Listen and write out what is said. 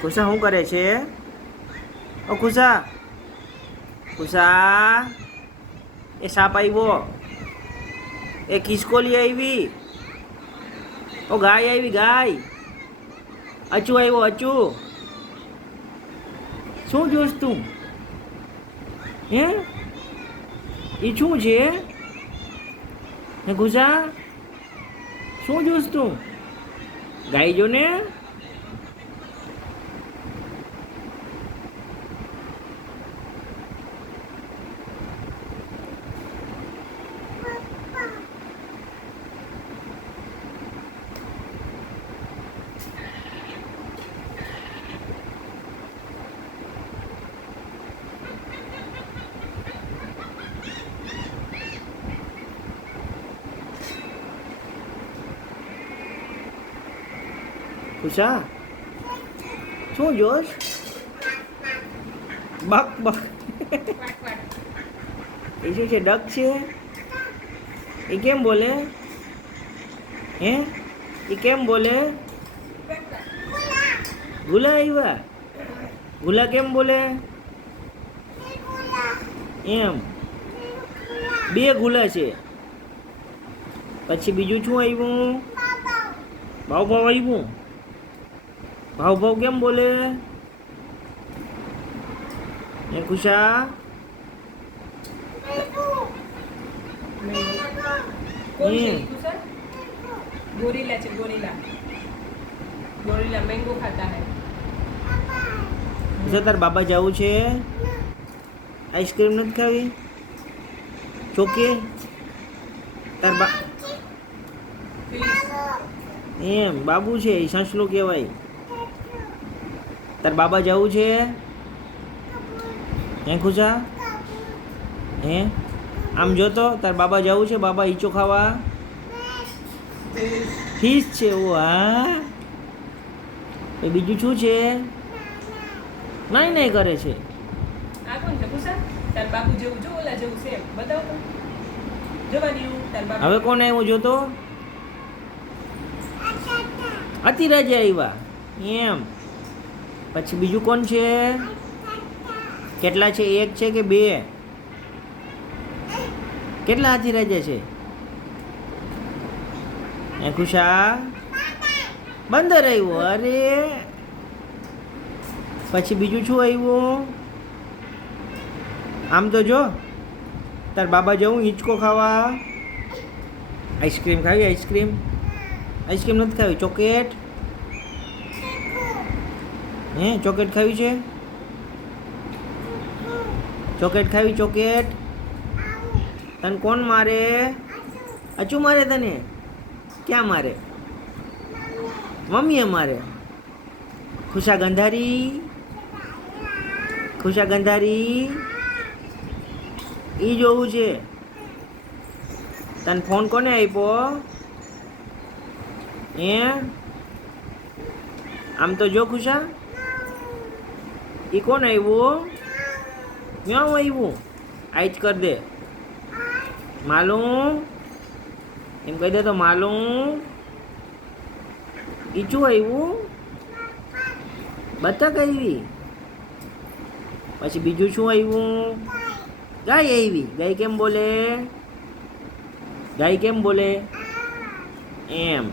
ખુશા શું કરે છે? ઓ ખુશા, ખુશા, એ સાપ આવ્યો, એ ખિસકોલી આવી, ઓ ગાય આવી, ગાય, અચુ આવ્યો, અચુ. શું જોશ તું? હે, એ શું છે? હે ખુશા, શું જોશ તું? ગાય જો ને. ખુશા, શું જોશ? Buck buck. એ શું છે? ડક છે? એ કેમ બોલે? હે, એ કેમ બોલે? ગુલા આવ્યા? ગુલા કેમ બોલે? એમ બે ગુલા છે. પછી બીજું શું આવ્યું? ભાવ ભાવ આવ્યું. ભાવ ભાવ કેમ બોલે? એ ખુશા, गोरिल्ला છે गोरिल्ला गोरिल्ला मैंगो खाता है તાર બાબા જવું છે? આઈસ્ક્રીમ નથી ખાવી? ચોકે તાર બા એમ બાબુ છે એ સાંસલો કહેવાય. તાર બાબા જવું છે? હે ખુશા, હે આમ જોતો તાર બાબા જવું છે? બાબા ઈચો ખાવા? ફીસ છે ઓ. હા, એ બીજું શું છે? નહીં નહીં કરે છે. આ કોણ છે ખુશા? તાર બાબુ જેવું જો ઓલા જેવું છે બતાવ તો. જોવાની તાર બાબુ હવે કોણ આવ્યું જોતો? અતિરાજા આવ્યા એમ. પછી બીજું કોણ છે? કેટલા છે? એક છે કે બે? કેટલા હાથી રાજા છે? એ ખુશા, બંદર આવ્યો. અરે પછી બીજું શું આવ્યું? આમ તો જો તાર બાબા જવું હિંચકો ખાવા? આઈસ્ક્રીમ ખાવી? આઈસ્ક્રીમ આઈસ્ક્રીમ નથી ખાવી? ચોકલેટ? હે ચોકલેટ ખાવી છે? ચોકલેટ ખાવી? ચોકલેટ તને કોણ મારે? અચુ મારે તને? ક્યાં મારે? મમ્મીએ મારે. ખુશા ગંધારી, ખુશા ગંધારી ઈ જોવું છે. તને ફોન કોને આપ્યો? હે આમ તો જો ખુશા, ઈ કોણ આવ્યું? ક્યાં આવ્યું? આઈ જ કર દે. માલુમ એમ કહી દે તો માલુમ. ઈચું આવ્યું? બતક આવી? પછી બીજું શું આવ્યું? ગાય આવી. ગાય કેમ બોલે? ગાય કેમ બોલે? એમ